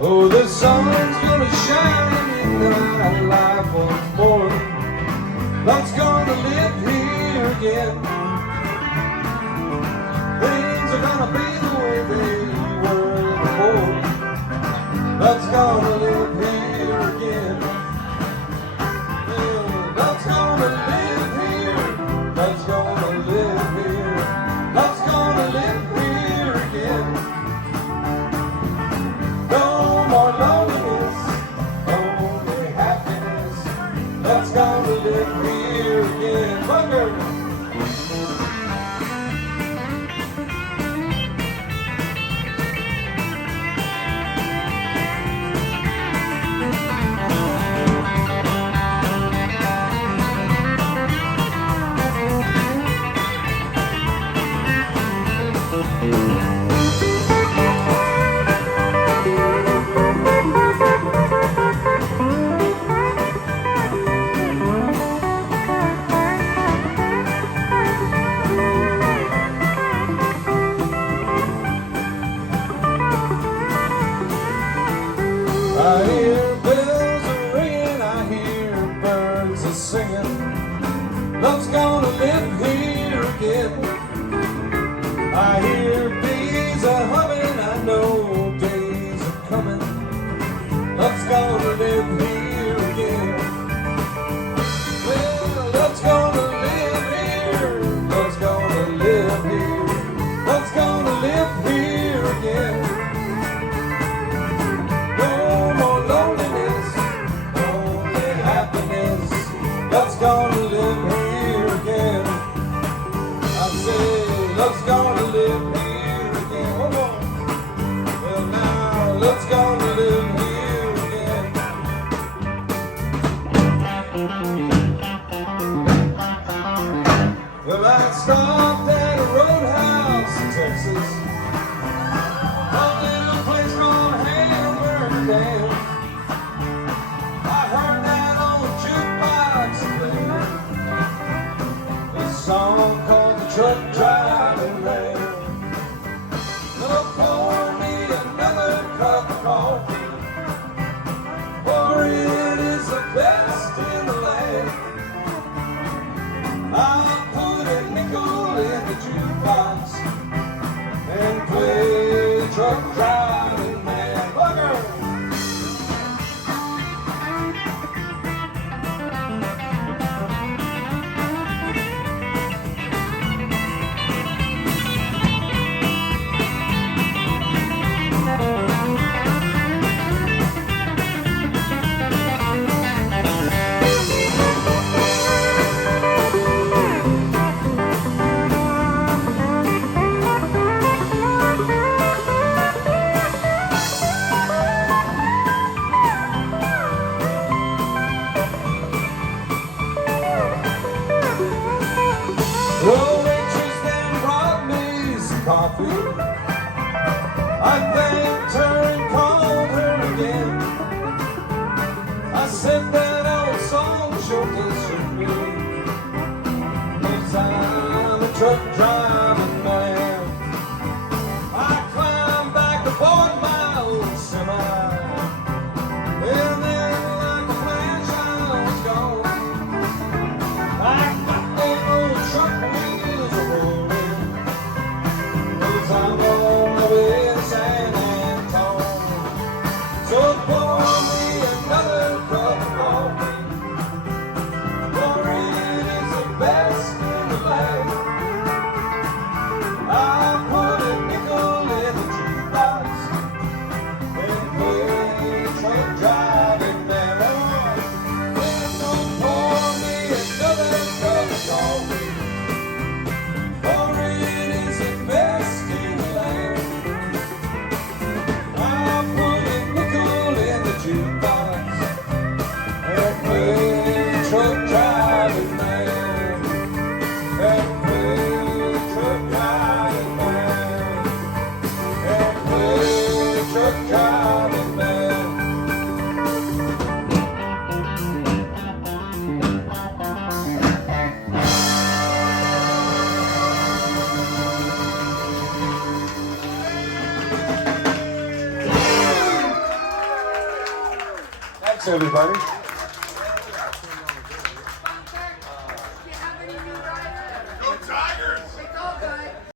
Oh, the sun's gonna shine in my life once more. Love's gonna live here again. Things are gonna be the way they were before. Love's gonna live here again. Yeah, love's gonna live here. Love's gonna live here. Love's gonna live here again. No more loneliness, only happiness. Love's gonna live here again. Hunger. I hear bells are ringing, I hear birds are singing. Love's gonna live here again. I hear bees are humming, I know days are coming. Love's gonna live here again. Well, love's gonna live here. Love's gonna live here. Love's gonna live here again. Love's gonna live here again. I say, love's gonna live here again. Hold on. Well, now, love's gonna live here again. Well, I stopped at a roadhouse in Texas, a little place called Hamburger Dam. Song called the Truck Driving Man. Now pour me another cup of coffee, for it is the best in the land. I'll put a nickel in the jukebox and play Truck Driving Man. Bugger! The waitress then brought me some coffee. I thanked her and called her again. I said that old song sure does suit me, 'cause I'm a truck driving man. I climbed back aboard my old semi, and then like a flash I was gone. I got that old truck wheels a rolling, 'cause I'm on my way to San Antonio. Thanks, everybody. Go Tigers!